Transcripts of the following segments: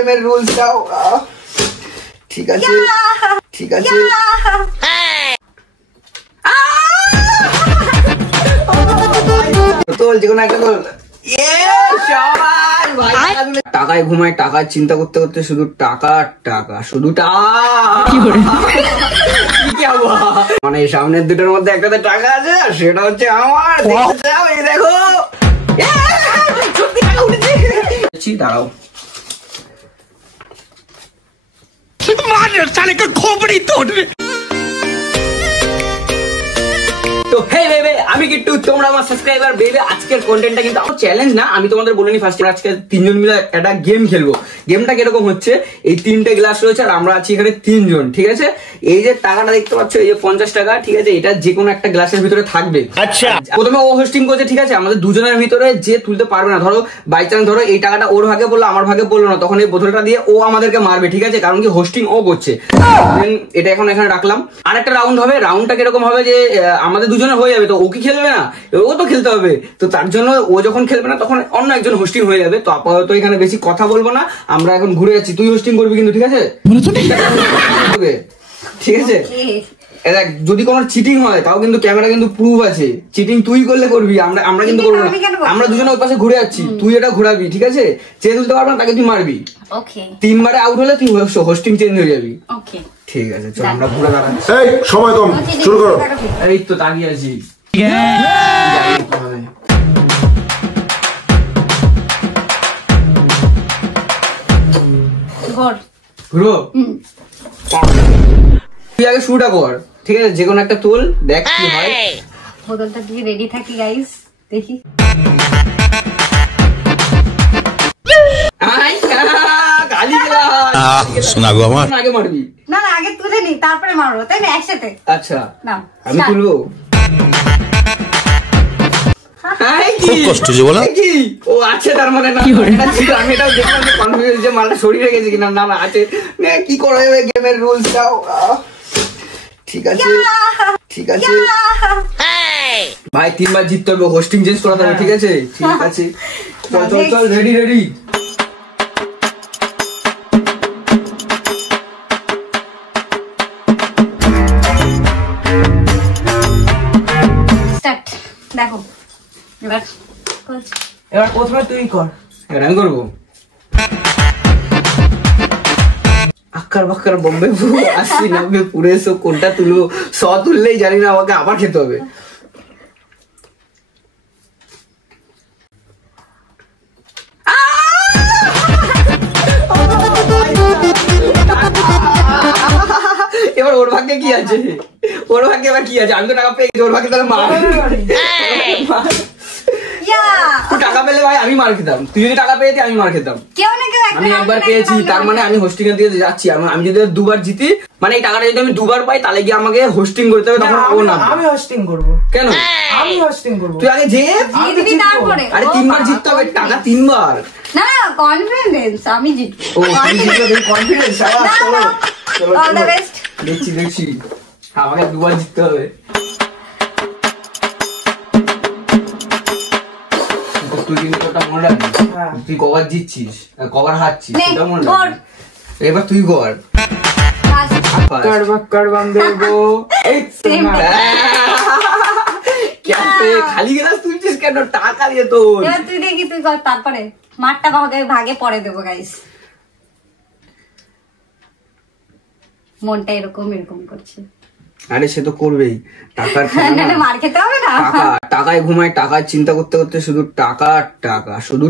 গেমের রুলস দাও। ঠিক আছে ঠিক আছে। তোল যেকোনো একটা তোল। টাকায় ঘুমায়, টাকার চিন্তা করতে করতে শুধু টাকা টাকা, শুধু মানে সামনের দুটোর মধ্যে একটাতে টাকা আছে, সেটা হচ্ছে আমার। দেখো দাঁড়াও, খোপড়ি তোড়। তো হে বেবে, আমি কিট্টু, তোমরা আমার সাবস্ক্রাইবার বেবে। আজকের কন্টেন্টটা কিন্তু আমার চ্যালেঞ্জ না, আমি তোমাদের বলে নি ফার্স্ট। আজকে তিনজন মিলে একটা গেম খেলবো। গেমটা কিরকম হচ্ছে, এই তিনটে গ্লাস রয়েছে আর আমরা আছি এখানে তিনজন, ঠিক আছে? এই যে টাকাটা দেখতে পাচ্ছ, এই যে 50 টাকা, ঠিক আছে? এটা যে কোনো একটা গ্লাসের ভিতরে থাকবে। আচ্ছা, প্রথমে ও হোস্টিং করছে, ঠিক আছে? আমাদের দুজনের ভিতরে যে তুলতে পারবে না, ধরো বাই চান্স ধরো এই টাকাটা ওর ভাগে বললো, আমার ভাগে বললো না, তখন এই বোতলটা দিয়ে ও আমাদেরকে মারবে, ঠিক আছে? কারণ কি হোস্টিং ও করছে। এটা এখন এখানে রাখলাম। আর একটা রাউন্ড হবে। রাউন্ডটা কিরকম হবে, যে আমাদের দুজনের হয়ে যাবে, তো ও কি খেলবে না, ও তো খেলতে হবে। তো তার জন্য ও যখন খেলবে না তখন অন্য একজন হোস্টিং হয়ে যাবে। তো আপাতত এখানে বেশি কথা বলবো না, আমরা এখন ঘুরে যাচ্ছি। তুই হোস্টিং করবি কিন্তু, ঠিক আছে? ঠিক আছে? যদি কোনো চিটিং হয় তাও কিন্তু ক্যামেরা কিন্তু প্রুফ আছে। চিটিং তুই করলে করবি, আমরা কিন্তু করবো না। আমরা দুজনে ওই পাশে ঘুরে যাচ্ছি, তুই এটা ঘোরাবি, ঠিক আছে? চেয়ে তুলতে পারবে না তাকে তুই মারবি। 3বারে আউট হলে তুই হোস্টিং চেঞ্জ হয়ে যাবি। ঠিক আছে, চল আমরা ঘুরে দাঁড়াচ্ছি। এই সময় কম, শুরু করো। এই তো তাকিয়ে আছি। তুই আগে শুরুটা কর, ঠিক আছে? যে কোনো একটা তুল, দেখ কি হয়। বোতলটা দিয়ে রেডি থাকি গাইস, দেখি। আগে মারবি না, আগে তুলে নি, তারপরে মারবো, তাই না? একসাথে। আচ্ছা, আমি তুলবো। খুব কষ্ট যে বলো কি? ও আছে, তার মানে না আমি এটাও দেখলাম যে কনফিউজ, যে মালটা শরীরে গেছে কিনা। না না আছে, কি করা যাবে? গেমের রুলস দাও। ঠিক আছে ঠিক আছে ভাই, 3বার জিততে হবে, হোস্টিং চেঞ্জ করাতে হবে, ঠিক আছে? ঠিক আছে, চল চল চল, রেডি রেডি। দেখো এবার প্রথমে তুই কর। এবার আমি করবো। আক্কার বাক্কার বম্বে 80 90 পুরে এসো, কোনটা তুলবো? 100 তুললেই জানি না, আমাকে আবার খেতে হবে। এবার ওর ভাগ্যে কি আছে? ওর ভাগ্যে এবার কি আছে? আমি তো টাকা পেয়ে গেছি, ওর ভাগ্যে তাহলে মার। তুই টাকা পেলে ভাই আমি মার খেতাম, তুই যদি টাকা পেয়েছি আমি মার খেতাম। আমি একবার পেয়েছি, তার মানে আমি হোস্টিং এর দিকে যাচ্ছি। আমি যদি 2বার জিতি, মানে এই টাকাটা যদি আমি 2বার পাই, তাহলে কি আমাকে হোস্টিং করতে হবে? তখন ও না, আমি হোস্টিং করবো। কেন? আমি হোস্টিং করবো। তুই আগে যে আরে 3বার জিততে হবে, টাকা 3বার। না কনফিডেন্স, আমি জিতবো। ও তুমি জিতবে, কনফিডেন্স। চলো চলো, অল দ্য বেস্ট। দেখছি আমাকে 2বার জিততে হবে। তুই কিন্তু ওটা মনে রাখবি, তুই কবার জিতছিস কবার হারছিস সেটা মনে রাখবি। এবার তুই কর। খালি গেলাস তুলছিস কেন? টাকা দিয়ে তো তুই দেখি, তুই কর, তারপরে মাঠটা ভাগে পরে দেবো গাইস। মনটা এরকম এরকম করছে। আরে সে তো করবেই, টাকার মার খেতে হবে না। টাকায় ঘুমায়, টাকার চিন্তা করতে করতে শুধু টাকা টাকা, শুধু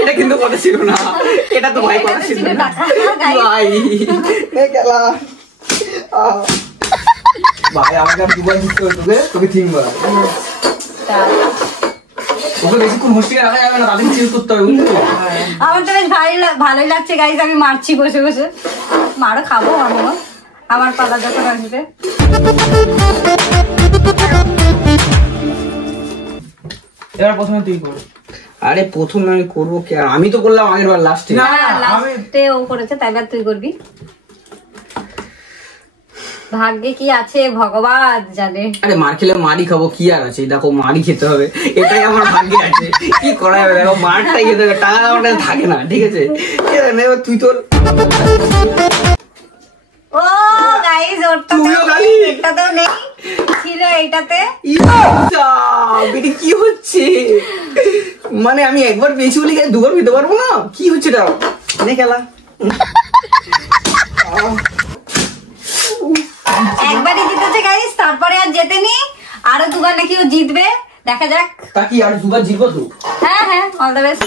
এটা কিন্তু কথা ছিল না, এটা তো ভাই কথা ছিল না ভাই। ভাই আমাকে 2বার জিততে হবে, তোকে 3বার। ওকে বেশিক্ষণ হোস্টিংয়ে রাখা যাবে না, তাদেরকে চেঞ্জ করতে হবে, বুঝলি? আমার তো বেশ ভালোই লাগছে গাইস, আমি মারছি বসে বসে। মারও খাবো আমিও, আমার পালা যখন আসবে। এবার প্রথমে তুই কর। আরে প্রথমে আমি করবো কে? আমি তো করলাম আগের বার লাস্টে। লাস্টে ও করেছে, তাই এবার তুই করবি। ভাগ্যে কি আছে ভগবান জানে। আরে মার খেলে মারই খাবো, কি আর আছে, দেখো মারই খেতে হবে, এটাই আমার ভাগ্যে আছে, কি করা যাবে, দেখো মারটাই খেতে হবে, টাকা আমার কাছে থাকে না, ঠিক আছে। এবার তুই তোর ও গাইস, তুমিও খালি। এটাতেও নেই ছিল, এইটাতে বেটি কি হচ্ছে, মানে আমি একবার পেয়েছি বলি দুবার পেতে পারবো না, কি হচ্ছে এটা, নে খেলা। একবারই জিতেছে গাইস, তারপরে আর জেতেনি, আরো দুবার নাকি ও জিতবে, দেখা যাক। তা কি আর দুবার জিতবো তো? হ্যাঁ হ্যাঁ, অল দ্য বেস্ট।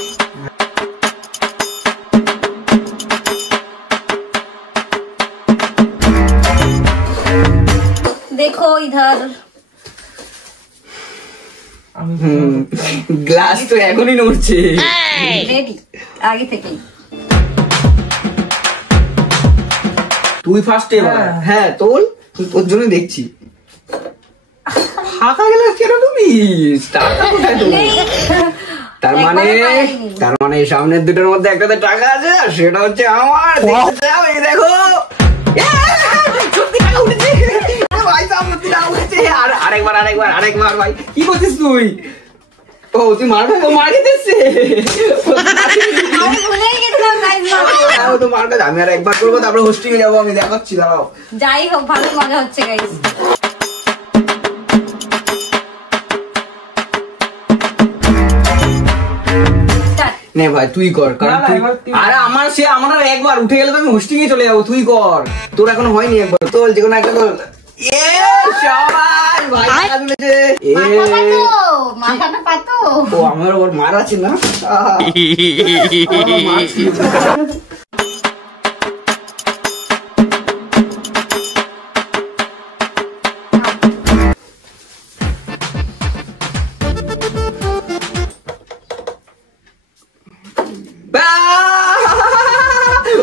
দেখো ইধার, আমি গ্লাস তো এখনই নড়ছে। রেডি আগে থেকেই। তুই ফার্স্টে এবার, হ্যাঁ। হ্যাঁ তোর জন্য দেখছি। ফাঁকা গ্লাস কেন তুমি, টাকা কোথায় তোমার? তার মানে সামনের দুটোর মধ্যে একটাতে টাকা আছে, আর সেটা হচ্ছে আমার। দেখতে চাও? এই দেখো, সত্যি টাকা উঠেছে ভাই, সত্যি টাকা উঠেছে। আরেকবার ভাই, কি করছিস তুই? ও তুই মার খাবো, মার খেতেছে। আমি ভুলেই গেছিলাম গাইস, আমি আর একবার করবো, তারপরে হোস্টিং এ যাবো, আমি দেখাচ্ছি, দাঁড়াও। যাই হোক ভালো মজা হচ্ছে গাইস। নে ভাই তুই কর, কারণ না, তুই, এবার তুই- আরে আমার আর একবার উঠে গেলে তো আমি হোস্টিং এ চলে যাবো, তুই কর, তোর এখনো হয়নি, একবার তোল, যে কোনো একটা তোল। শাবাশ ভাই, টাকা তুলেছে। মাথাটা পাতো। ও আমার ওর মার আছে না, আহা। আমার মার ছিল।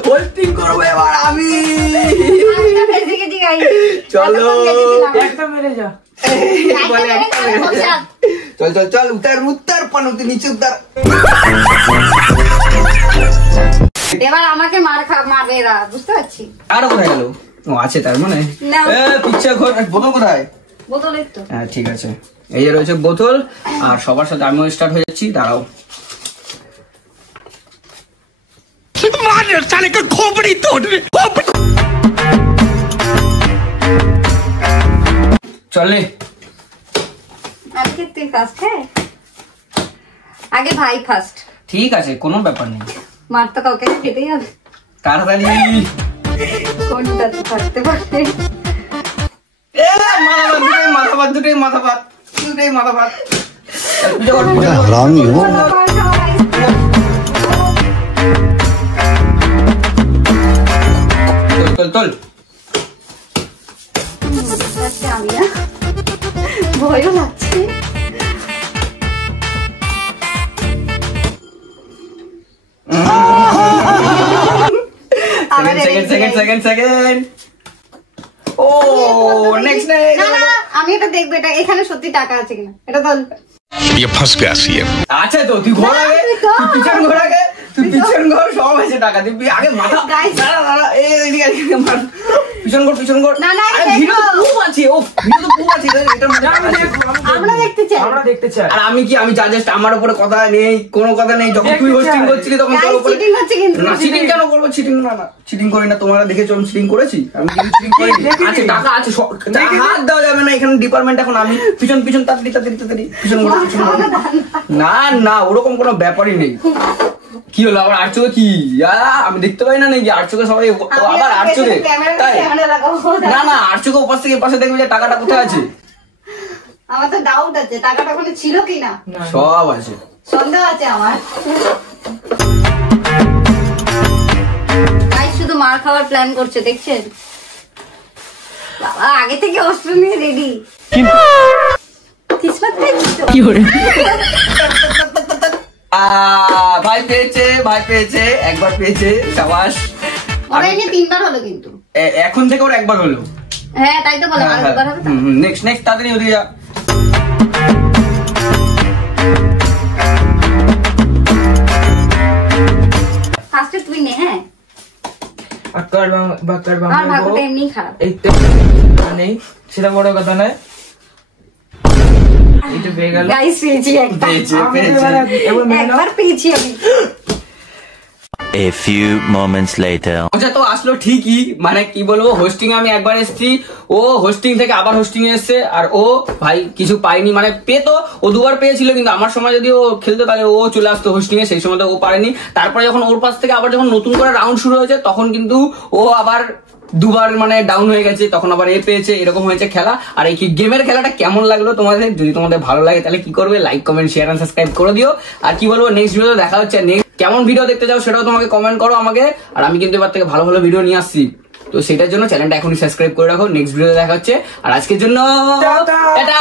হোস্টিং করবো এবার আমি। আমিটা ফেসে গেছি গাইস। চলো। একটা মেরে যা। বলে একটা মেরে। চল চল চল, উত্তর পানুতে নিচে উত্তর। এবার আমাকে মারবে এরা, বুঝতে পারছি। আরো কোথায় গেল? ও আছে তার মানে। না। পিচ্ছা ঘর, বোতল কোথায়? বোতলের তো। হ্যাঁ ঠিক আছে, এই যে রয়েছে বোতল, আর সবার সাথে আমিও স্টার্ট হয়ে যাচ্ছি, দাঁড়াও। চলে আজকে তুই ফার্স্ট, হ্যাঁ আগে ভাই ফার্স্ট। ঠিক আছে, কোনো ব্যাপার নেই, মার তো কাউকে খেতেই হবে, তাড়াতাড়ি। কোনটা তো থাকতে পারে। মাথা ভাত, দুটোই মাথা ভাত। हरामी हो। তোল। আমি না, ভয়ও লাগছে। সেকেন্ড। ও নেক্সট না না, আমি এটা দেখবো, এটা এখানে সত্যি টাকা আছে কিনা, এটা তো ये फंस गया सीएम। আচ্ছা তো তুই ঘোর আগে, তুই কর। তুই পিছন ঘোর, সব আছে টাকা, তুই আগে মাথা। Guys. দাঁড়া, এইদিকে মার। পিছন ঘোর। না, না, আরে এটা ভিডিও তো দেখো। প্রুফ আছে, ভিডিও তো প্রুফ আছে, এটার মধ্যে আমি আছে। দেখবো, আমরা দেখতে চাই। আমরা দেখতে চাই। আর আমি কি, আমি জাস্ট আমার উপরে কথা নেই, কোনো কথা নেই, যখন তুই দেখতে হোস্টিং চাই। করছিলি তখন তোর Guys, উপরে। cheating হচ্ছে কিন্তু। না চিটিং কেন করবো, চিটিং করি না, তোমরা দেখেছো আমি চিটিং করেছি, আমি কিন্তু চিটিং করিনি। দেখেছি। আছে টাকা আছে, হাত দেওয়া যাবে না এখানে, ডিপার্টমেন্ট এখন আমি। পিছন তাড়াতাড়ি পিছন ঘোর। না ওরকম কোনো ব্যাপারই নেই। কি হলো আবার, আর চোখে কি? আমি দেখতে পাই না নাকি আর চোখে সবাই, আবার আর চোখে তাই? না আর চোখে ওপাশ থেকে পাশে দেখবে যে টাকাটা কোথায় আছে। আমার তো ডাউট আছে টাকাটা ওখানে ছিল কিনা, না, সব আছে। সন্দেহ আছে আমার। গাইস শুধু মার খাওয়ার প্ল্যান করছে, দেখছেন? বাবা আগে থেকে অস্ত্র নিয়ে রেডি। কিসমত কি করে? ভাই পেয়েছে, একবার পেয়েছে, সাবাস। ওরা এনে তিনবার হলো কিন্তু। এখন থেকে ওর একবার হলো। হ্যাঁ তাই তো বলে, আর দুবার হবে তো। নেক্সট তাড়াতাড়ি ওদিকে যা। ফার্স্টে তুই নে, হ্যাঁ আর বাক্কার আমার ভাগ্যটা এমনি খারাপ। এই তো নেই, সেটা বড় কথা নয়। এইটা পেয়ে গেল। গাইস পেয়েছি একটা, একবার পেয়েছি আমি। A few moments later. মজা তো আসলো ঠিকই, মানে কি বলবো, হোস্টিং আমি একবার এসেছি, ও হোস্টিং থেকে আবার হোস্টিং এ এসছে, আর ও ভাই কিছু পাইনি, মানে পেতো, ও দুবার পেয়েছিল, কিন্তু আমার সময় যদি ও খেলতো তাহলে ও চলে আসতো হোস্টিং এ, সেই সময় তো ও পারেনি। তারপরে যখন ওর পাশ থেকে আবার যখন নতুন করে রাউন্ড শুরু হয়েছে, তখন কিন্তু ও আবার দুবার মানে ডাউন হয়ে গেছে, তখন আবার এ পেয়েছে, এরকম হয়েছে খেলা। আর এই গেমের খেলাটা কেমন লাগলো তোমাদের, যদি তোমাদের ভালো লাগে তাহলে কি করবে, like comment share and subscribe করে দিও। আর কি বলবো, নেক্সট ভিডিও দেখা হচ্ছে, নেক্সট কেমন ভিডিও দেখতে চাও সেটাও তোমাকে কমেন্ট করো আমাকে, আর আমি কিন্তু এবার থেকে ভালো ভালো ভিডিও নিয়ে আসছি, তো সেটার জন্য চ্যানেলটা এখনই সাবস্ক্রাইব করে রাখো। নেক্সট ভিডিও দেখা হচ্ছে, আর আজকের জন্য টাটা। টাটা।